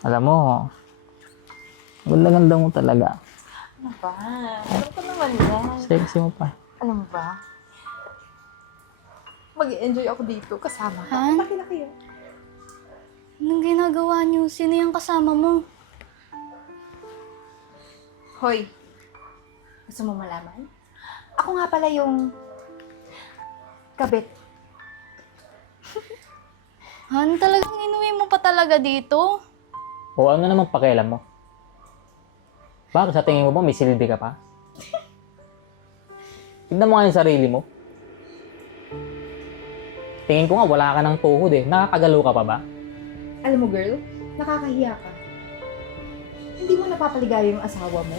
Alam mo, ganda-ganda mo talaga. Ano ba? Alam ko naman yan. Sexy mo pa. Alam mo ba? Mag-enjoy ako dito kasama ka. Han? Laki na kayo. Anong ginagawa niyo? Sino yung kasama mo? Hoy, gusto mo malaman? Ako nga pala yung kabit. Han, talagang inuwi mo pa talaga dito? O ano naman pakialam mo? Bakit sa tingin mo ba may silbi ka pa? Tignan mo nga yung sarili mo. Tingin ko nga wala ka ng tuhod eh. Nakakagalo ka pa ba? Alam mo girl, nakakahiya ka. Hindi mo napapaligaya yung asawa mo.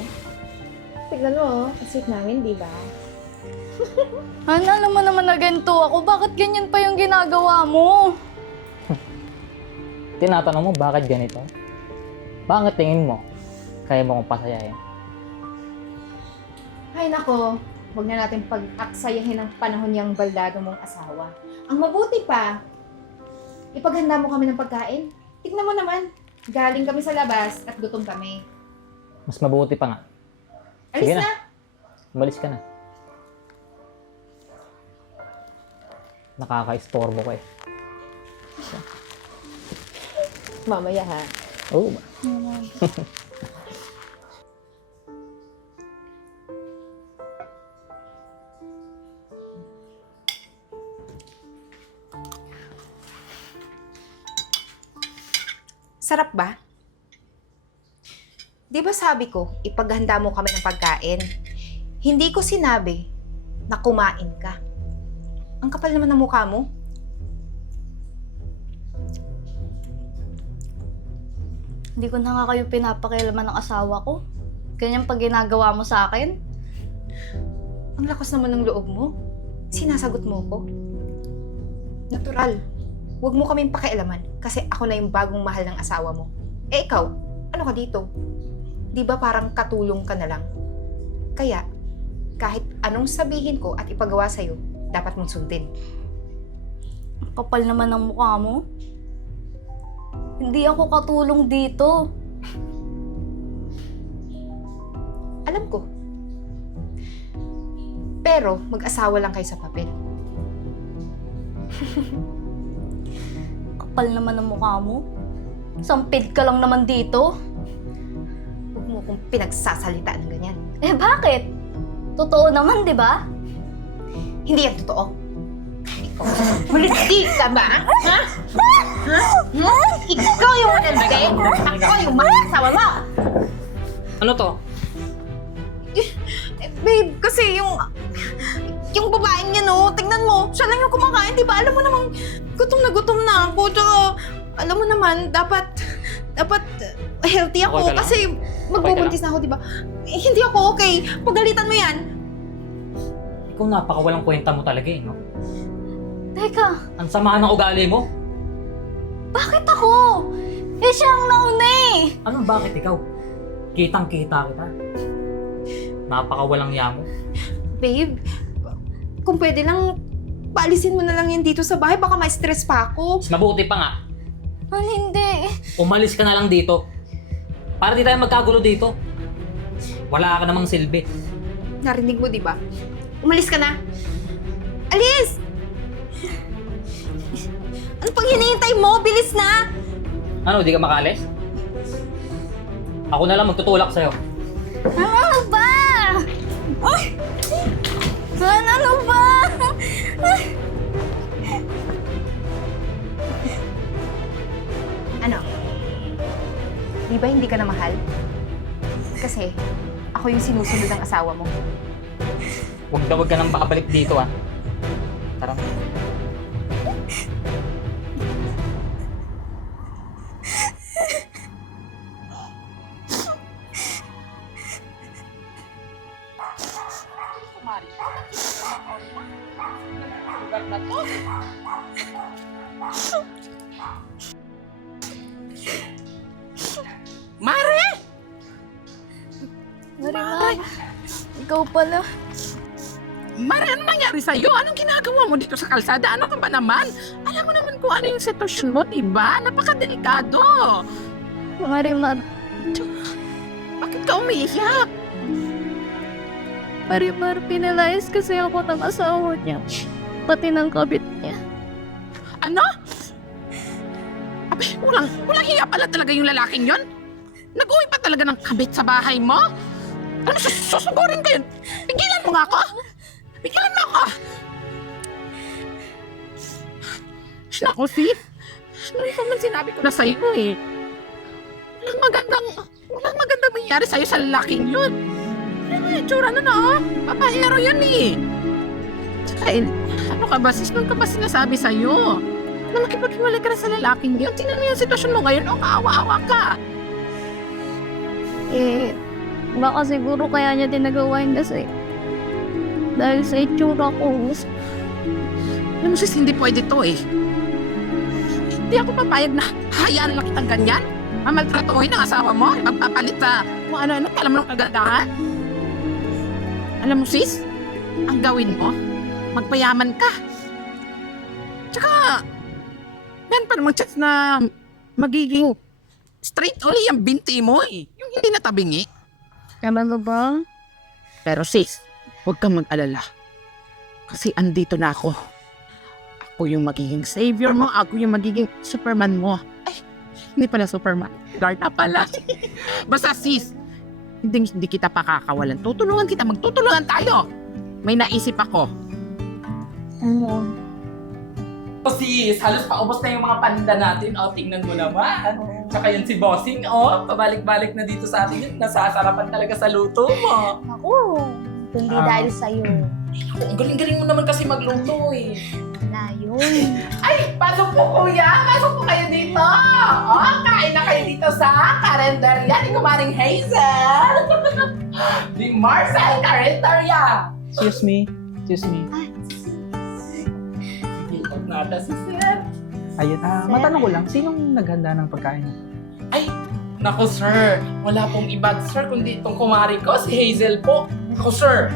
Tignan mo, ang sweet namin, di ba? Han, alam mo naman na ganito ako. Bakit ganyan pa yung ginagawa mo? Tinatanong mo bakit ganito? Bakit tingin mo? Kaya mo kong pasayahin? Ay nako, huwag na natin pag-aksayahin ang panahon niyang baldado mong asawa. Ang mabuti pa, ipaghanda mo kami ng pagkain. Tignan mo naman, galing kami sa labas at gutom kami. Mas mabuti pa nga. Alis Sige na. na. Umalis ka na. Nakaka-istorbo ka eh. Mamaya ha. Oo. Sarap ba? Di ba sabi ko, ipaghanda mo kami ng pagkain? Hindi ko sinabi na kumain ka. Ang kapal naman ng mukha mo. Hindi ko na nga kayo pinapakialaman ng asawa ko. Ganyan pag ginagawa mo sa akin. Ang lakas naman ng loob mo. Sinasagot mo ko. Natural. Huwag mo kaming pakialaman kasi ako na yung bagong mahal ng asawa mo. Eh ikaw, ano ka dito? Di ba parang katulong ka na lang? Kaya, kahit anong sabihin ko at ipagawa sa'yo, dapat mong sundin. Ang kapal naman ng mukha mo. Hindi ako katulong dito. Alam ko. Pero, mag-asawa lang kayo sa papel. Kapal naman ng mukha mo. Sampid ka lang naman dito. Huwag mo kong pinagsasalita ng ganyan. Eh bakit? Totoo naman, di ba? Hindi yan totoo. Ikaw, malindi ka ba? Ha? Ha? Ikaw yung malandi? Ako yung mahal ng asawa mo! Ano to? Babe, kasi yung babaeng yan, oh, tignan mo, siya lang yung kumakain, di ba? Alam mo namang gutom na ako, tsaka alam mo naman, dapat healthy ako Okay ka lang? kasi magbubuntis na ako, di ba? Eh, hindi ako okay. Pagalitan mo yan. Ikaw napakawalang kwenta mo talaga eh, no? Teka, Ang sama ng ugali mo. bakit ako? Eh siya ang nauna eh. Ano bakit ikaw? Kitang-kita kita. Napakawalang yamo. Babe, kung pwede lang, paalisin mo na lang yan dito sa bahay. Baka ma-stress pa ako. Mas mabuti pa nga, Han, hindi. umalis ka na lang dito. Para di tayo magkagulo dito. Wala ka namang silbi. Narinig mo, di ba? Umalis ka na. Alis! Ano pang hinihintay mo? Bilis na! Ano, di ka makalis? Ako na lang magtutulak sa'yo. Ano ba? Ay! Han, ano ba? Ano? Di ba hindi ka na mahal? Kasi ako yung sinusunod ng asawa mo. Huwag ka nang makabalik dito ah. Tara. Mare! Marimar, ikaw pala. Mare, ano nangyari sa'yo? Anong ginagawa mo dito sa kalsada? Ano ka ba naman? Alam mo naman kung ano yung sitwasyon mo, diba? Napakadelikado. Marimar, Bakit ka umiiyak? Marimar, pinalayas kasi ako ng asawa niya. Pati ng kabit niya. Ano? Abay, walang hiya pala talaga yung lalaking yon. Nag-uwi pa talaga ng kabit sa bahay mo? Ano, susugurin ko yun? Pigilan mo nga ako! Pigilan mo ako! Naku, sis. Ano naman sinabi ko na sa'yo eh. Walang magandang mangyari sa'yo sa lalaking yun. Ano yung tsura na oh? Papahero yun eh. Tsaka ano ka ba sis? Nung ka ba sinasabi sa'yo? Na makipaghiwalay ka na sa lalaking yun? Tingnan mo yung sitwasyon mo ngayon. O, kaawa-awa ka. Eh, baka siguro kaya niya din nagawa yun kasi dahil sa itsura ko. Alam mo sis, hindi pwede to eh. Hindi ako papayag na hayaan lang kitang ganyan. Mamaltratuhin ang asawa mo. Ipagpapalit sa kung ano-ano. Alam mo ng kagandahan. Alam mo sis, ang gawin mo, magpayaman ka. Tsaka, meron pa namang chance na magiging straight uli ang binti mo eh. Yung hindi natabingi. Ano ba? Pero sis, huwag kang mag-alala. Kasi andito na ako. Ako yung magiging savior mo. Ako yung magiging Superman mo. Ay, hindi pala Superman. Guard na pala. Basta sis, hindi kita pakakawalan. Tutulungan kita. Magtutulungan tayo. May naisip ako. Ano? Sis, halos paubos na yung mga paninda natin. O, tingnan mo naman. Tsaka yun si Bossing, pabalik-balik na dito sa atin yun. Nasasarapan talaga sa luto mo. Ako, kundi dahil sa'yo. Ang galing-galing mo naman kasi magluto eh. Na yun. Ay, pasok po kuya! Pasok po kayo dito! Kain na kayo dito sa karenderya ni Kumaring Hazel! Di Marcel Karenderya! Excuse me. Ikot nata si Sir. Ayun, matanong ko lang, sinong naghanda ng pagkain? Ay, nako sir, wala pong iba sir, kundi itong kumari ko, si Hazel po. Nako sir,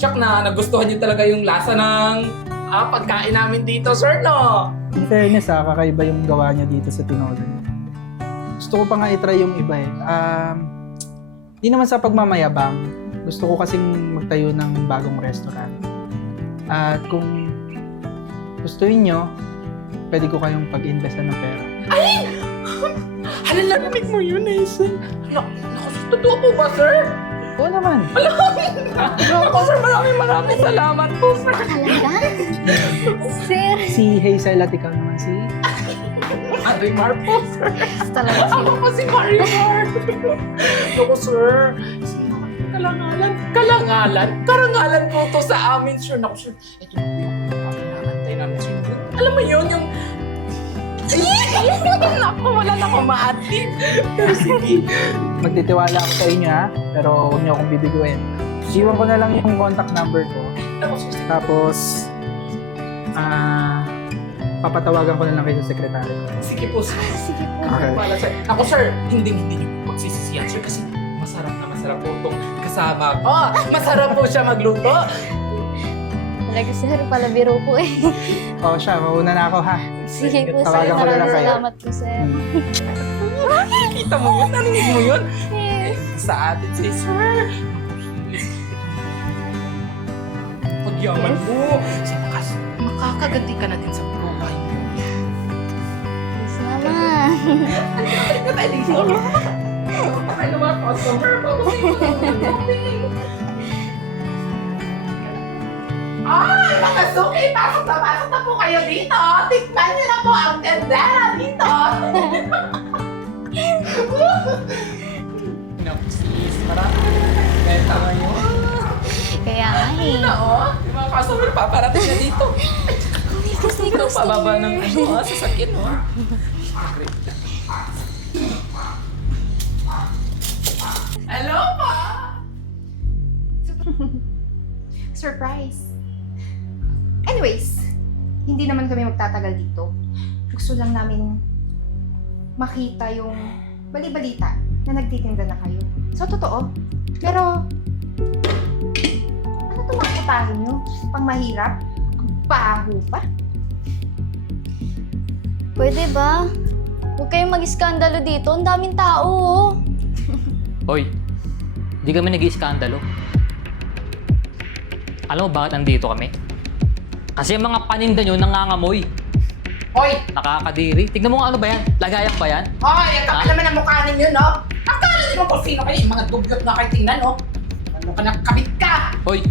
tsak na nagustuhan niyo talaga yung lasa ng pagkain namin dito sir, no? In fairness, kakaiba yung gawa niya dito sa Tinola. Gusto ko pa nga itry yung iba eh. Di naman sa pagmamayabang, gusto ko kasing magtayo ng bagong restaurant. At kung gustuin nyo, pwede ko kayong pag-investan ng pera. Halalamig mo yun, Hazel. Nako sir, totoo po ba sir? Oo naman. Nako sir, maraming salamat po sir. Talaga? Sir, Si Hazel at ikaw naman si... Marimar po sir. talaga Ako po si Marimar. Nako sir, karangalan po to sa amin sir. Nako sir, ito na po yung pinakantay namin sir. Alam mo yun, yung... Naku, wala na akong ma-adlib. Pero sige. Magtitiwala ako sa inyo ha, pero huwag niyo akong bibiguin. Iwan ko na lang yung contact number ko. Naku sir, sige. Tapos, papatawagan ko na lang kayo sa sekretary. Sige po sir. Sige po. Okay. Wala sir. Ako sir, hindi niyo magsisisiyan sir kasi masarap po itong kasama ko. Masarap po siya magluto. Talaga sir, palabiro po eh. Oo siya, mauna na ako ha. Sige po sir, Tawagan ko na lang maraming kayo. salamat po sir. Kita mo yun? Narinig mo yun? Sa atin si sir. Pagyaman mo. Sa wakas, makakaganti ka na din sa buhay mo. Yes naman. Balik na tayo dito. Pakay na mga customer. Ay, mga suki! Pasok na po kayo dito! Tikman niyo na po ang tendera dito! Naku sis, marami ka na benta ngayon. Kaya nga eh. Yung mga customer paparating na dito. Gusto Ito, pababa ng sasakyan Hello pa! Surprise! Anyways, hindi naman kami magtatagal dito. Gusto lang namin makita yung bali-balita na nagtitinda na kayo. So, totoo. Pero, ano itong mga putahe nyo? Pang mahirap? Ang baho pa? Pwede ba? Huwag kayong mag-iskandalo dito. Ang daming tao, oh. Hoy, di kami nag-iiskandalo. Alam mo bakit andito kami? Kasi ang mga paninda nyo nangangamoy. Hoy! Nakakadiri. Tignan mo nga ano ba yan? Lagayan ba yan? Hoy! Ang kapal naman ang mukha ninyo, no? Akala niyo kung sino kayo, yung mga dugyot na kayo tingnan, no? Ano ka na, kabit ka! Hoy,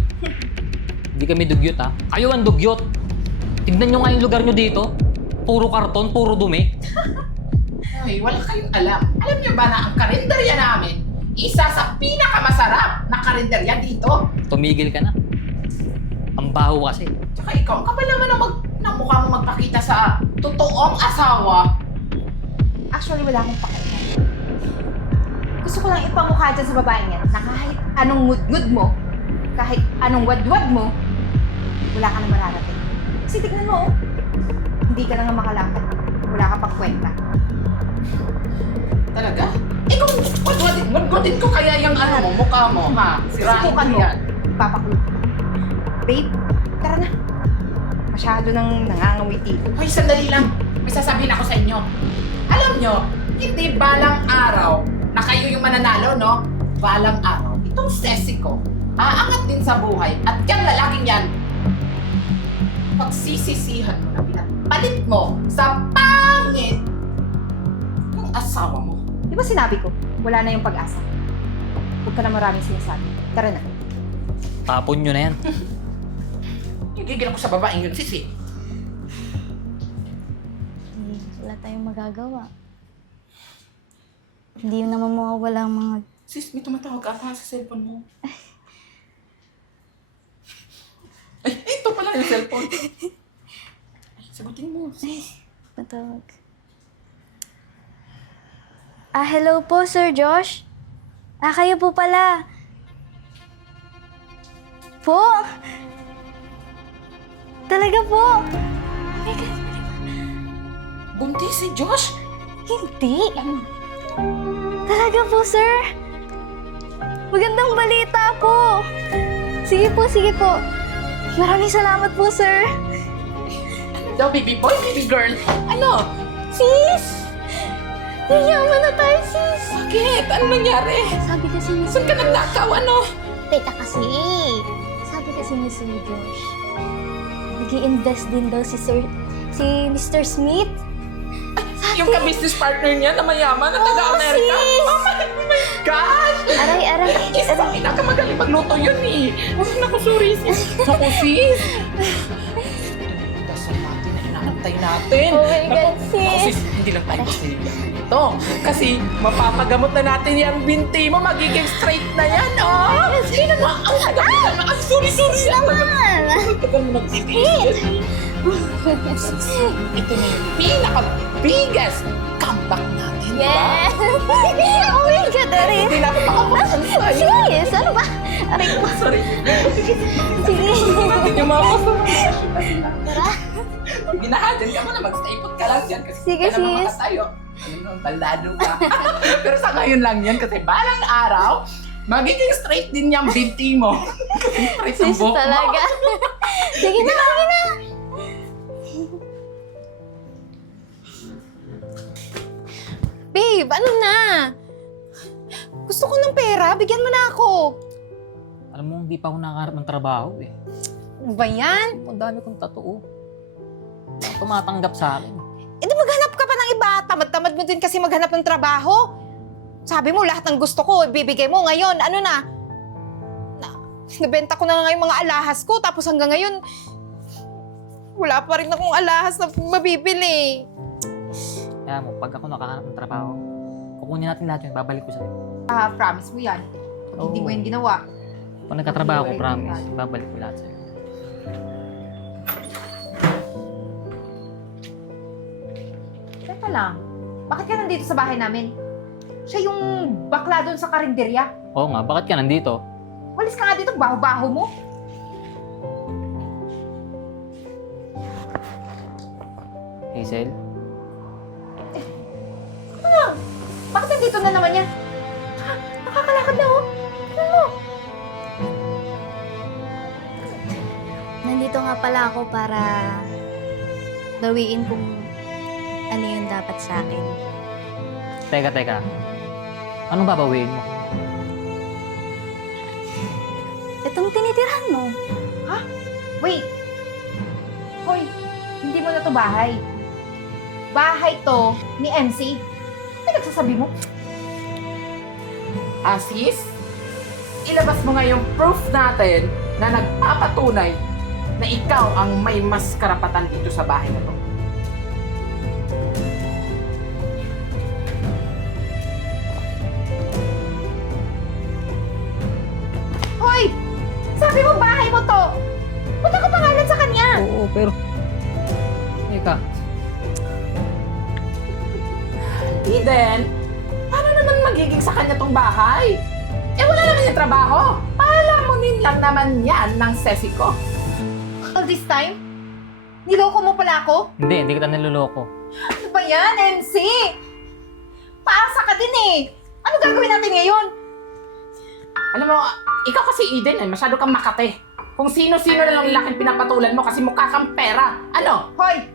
hindi kami dugyot ha. Kayo ang dugyot. Tignan nyo nga yung lugar nyo dito. Puro karton, puro dumi. Ay, wala kayong alam. Alam niyo ba na ang karinderya namin, isa sa pinakamasarap na karinderya dito? Tumigil ka na. Ang baho kasi. Tsaka ikaw, ang kapal naman ng mukha mo magpakita sa totoong asawa. Actually, wala akong pakialam. Gusto ko lang ipamukha dyan sa babaeng yan na kahit anong ngud-ngud mo, kahit anong wad-wad mo, wala ka na mararating. Kasi tignan mo, oh. Hindi ka na nga makalakad. Wala ka pang kwenta. Talaga? Eh kung wadwadin ko kaya yung ano mo, mukha mo, ha? Sirain Susukan mo mo. yan. Papakulot. Babe, tara na. Masyado nang nangangamoy dito. Hoy, sandali lang. May sasabihin ako sa inyo. Alam nyo, hindi balang araw na kayo yung mananalo, no? Balang araw, itong sesi ko, aangat din sa buhay. At yung lalaking yan, pagsisisihan mo na pinagpalit mo sa pangit ng asawa mo. Di ba sinabi ko, wala na yung pag-asa. Huwag ka na maraming sinasabi. Tara na. Tapon nyo na yan. Gigil ako sa babaeng yun, sisi. Wala tayong magagawa. Hindi naman mawawala ang mga... Sis, may tumatawag ata sa cellphone mo. Ay, ito pala yung cellphone. Ay, sagutin mo, sis. Matawag. Hello po, Sir Josh? Kayo po pala. Po? Talaga po? Oh my God. Buntis si Josh? Hindi. Talaga po, sir. Magandang balita po. Sige po, sige po. Maraming salamat po, sir. Ano daw, baby boy, baby girl? Ano? Sis! Yayaman na tayo, sis. Bakit? Ano nangyari? Sabi kasi ni Saan ka nagnakaw, ano? Teka kasi. Sabi kasi ni Sir Josh, nag-i-invest din daw si Mr. Smith. Yung ka-business partner niya na mayaman na taga-Amerika? sis! Oh my gosh! Aray. Isa sa pinakamagaling magluto yun eh. Naku, sorry sis. Naku, sis. Dasal natin na inaantay natin. Oh my God, Naku, sis. hindi lang tayo kasi ito. Kasi mapapagamot na natin yung binti mo. Magiging straight na yan, oh! Sino mo? Ang tagal mo. Ang sorry. Ang tagal mo nagtitiis. Ito na yung pinaka-biggest comeback natin, di ba? Yes! Oh my God, Aray. Hindi na ako makapasan sa'yo. Sis, ano ba? Aray ko. Sorry. Sige. Natin yung mga customer. Tara. Sige na, dyan ka muna. Mag-stay-put ka lang dyan. Kasi Sige, kaya naman sis. makatayo. Alam mo, balado ka. Pero sa ngayon lang yan. Kasi balang araw, magiging straight din yung binti mo. Kasi straight ang Sis buhok mo. talaga. Sige na, sige na. Babe, ano na? Gusto ko ng pera. Bigyan mo na ako. Alam mo, hindi pa ako nakaharap ng trabaho eh. Ano ba yan? Ang dami kong tattoo. Tumatanggap sa akin. Eh di maghanap ka pa ng iba. Tamad-tamad mo din kasi maghanap ng trabaho. Sabi mo, lahat ng gusto ko, ibibigay mo. Ngayon, ano na? Nabenta ko na nga yung mga alahas ko. Tapos hanggang ngayon, wala pa rin akong alahas na mabibili. Kaya mo, pag ako nakahanap ng trabaho, kukunin natin lahat yun, babalik ko sa'yo. Promise mo yan. Pag hindi mo yan ginawa. Pag nagkatrabaho ko, promise, babalik ko lahat sa'yo. Teka lang. Bakit ka nandito sa bahay namin? Siya yung bakla doon sa karinderya. Oo nga, bakit ka nandito? Walis ka nga dito, baho-baho mo. Hazel? Bakit nandito na naman yan? Ha? Nakakalakad na oh. Tignan mo. Nandito nga pala ako para bawiin kung ano yung dapat sa akin. Teka. Anong babawiin mo? Itong tinitirhan mo. Wait! Hoy, hindi mo na to bahay. Bahay to ni MC. Ano nagsasabi mo? Sis, ilabas mo nga yung proof natin na nagpapatunay na ikaw ang may mas karapatan dito sa bahay na to. Hoy! Sabi mo bahay mo to! Ba't ako pangalan sa kanya? Oo, pero... Teka, Eden, paano naman magiging sa kanya tong bahay? Eh wala naman yung trabaho. Palamunin lang naman yan ng sesi ko. All this time? Niloko mo pala ako? hindi kita niloloko. Ano ba yan, MC? Paasa ka din eh! Ano gagawin natin ngayon? Alam mo, ikaw kasi Eden, masyado kang makate. Kung sino-sino na lang laking pinapatulan mo kasi mukha kang pera. Ano? Hoy!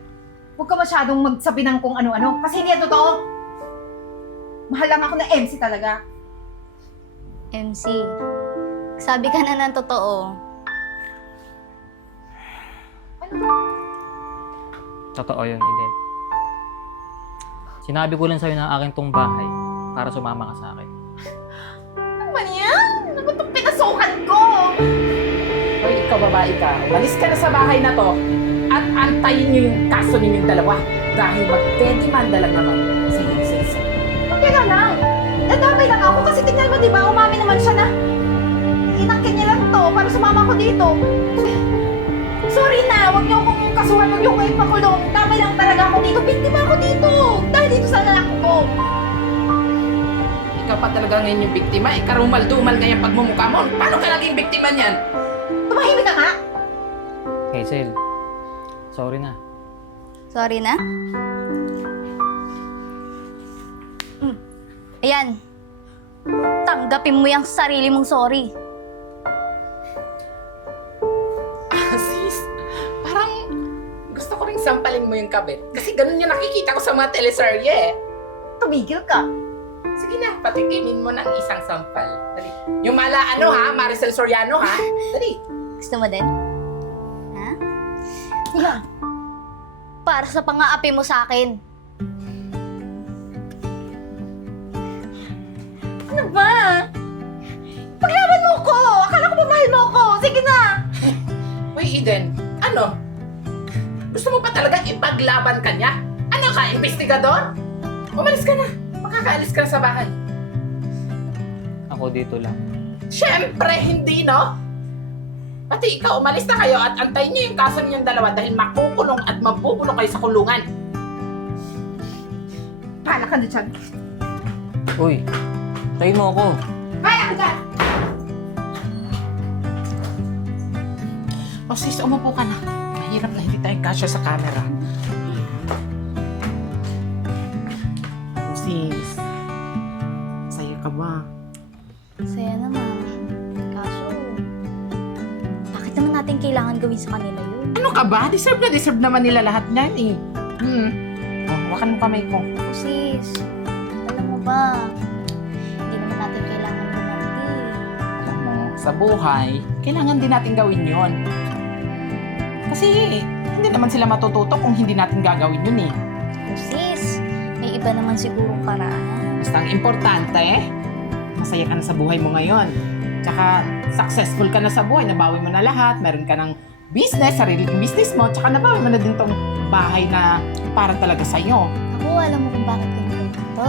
Huwag ka masyadong magsabi ng kung ano-ano kasi hindi yan totoo. Mahal lang ako na MC talaga. MC, sabi ka na ng totoo. Totoo yun, Eden. Sinabi ko lang sa'yo na akin tong bahay para sumama ka sa akin. Ano ba yan? Ano ba itong pinasukan ko? Hoy, ikaw babae ka. Umalis ka na sa bahay na to at antayin niyo yung kaso ninyong dalawa dahil magdedemanda lang naman si Hazel. Teka lang. Nadamay lang ako kasi tingnan mo, di ba? Umami naman siya na inangkin niya lang to para sumama ko dito. Sorry na, huwag niyo akong kasuhan, huwag niyo akong ipakulong. Damay lang talaga ako dito. Biktima ako dito. Dahil dito sa anak ko. Ikaw pa talaga ngayon yung biktima. Karumal-dumal nga yung pagmumukha mo. Paano ka naging biktima niyan? Tumahimik ka nga. Hazel, sorry na. Sorry na? Ayan. Tanggapin mo yung sarili mong sorry. Sis, parang gusto ko rin sampalin mo yung kabit. Kasi ganun yung nakikita ko sa mga teleserye. Tumigil ka. Sige na, patikimin mo ng isang sampal. Dali. Yung mala ano ha, Maricel Soriano ha. Dali. Gusto mo din? Ha? Yan. Para sa pang-aapi mo sa akin. Ano ba? Paglaban mo ko! Akala ko ba mahal mo ko? Sige na! Uy, Eden, ano? Gusto mo pa talaga ipaglaban ka niya? Ano ka, investigador? Umalis ka na. Makakaalis ka na sa bahay. Ako dito lang. Siyempre, hindi, no? Pati ikaw, umalis na kayo at antayin niyo yung kaso ninyong dalawa dahil makukulong at mabubulong kayo sa kulungan. Pahala ka na dyan. Uy, tayin mo ako. Pahala ka dyan! O sis, umupo ka na. Mahirap na hindi tayong kasya sa camera. Sis, saya ka ba? Saya naman. Kaso, bakit naman natin kailangan gawin sa kanila yun? Ano ka ba? Deserve na deserve naman nila lahat niyan eh. Oh, hawakan mo kamay ko. Ako sis, alam mo ba, hindi naman natin kailangan gumanti. Alam mo, sa buhay, kailangan din natin gawin yon. Kasi hindi naman sila matututo kung hindi natin gagawin yun eh. Ako sis, may iba naman sigurong paraan. Basta ang importante, masaya ka na sa buhay mo ngayon. Tsaka successful ka na sa buhay, nabawi mo na lahat, meron ka ng business, sariling business mo, tsaka nabawi mo na din tong bahay na para talaga sa'yo. Ako, alam mo kung bakit ko nagganito.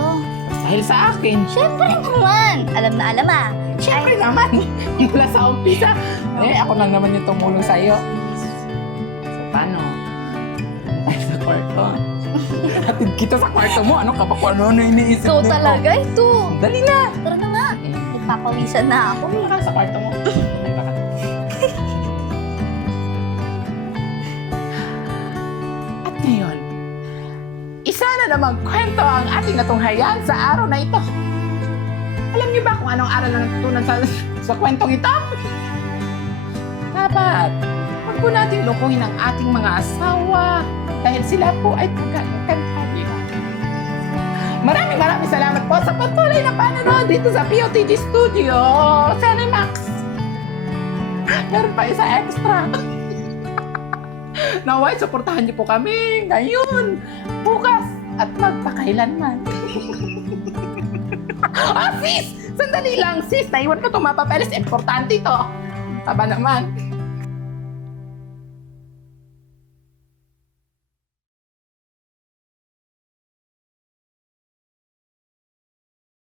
Dahil sa akin, Siyempre naman! Alam na alam ah. syempre naman, mula sa umpisa, ako lang naman yung tumulong sa'yo. So, paano? Ay, sa kwarto. Hatid kita sa kwarto mo, ano ka ba kung ano iniisip Ito nito? talaga, ito. Dali na! Tara na nga. Nagpapawisan na ako. Ano ka sa kwarto mo? At ngayon, isa na namang kwento ang ating natunghayan sa araw na ito. Alam niyo ba kung anong aral na natutunan sa kwentong ito? Dapat, huwag po natin lokohin ang ating mga asawa dahil sila po ay pagkain. Maraming salamat po sa patuloy na panonood dito sa POTG Studio Cinemax. Meron pa isa extra. Naway, suportahan niyo po kami ngayon, bukas, at magpakailanman. Sis! Sandali lang, sis. Naiwan ko itong mga papeles. Importante ito. Taba naman.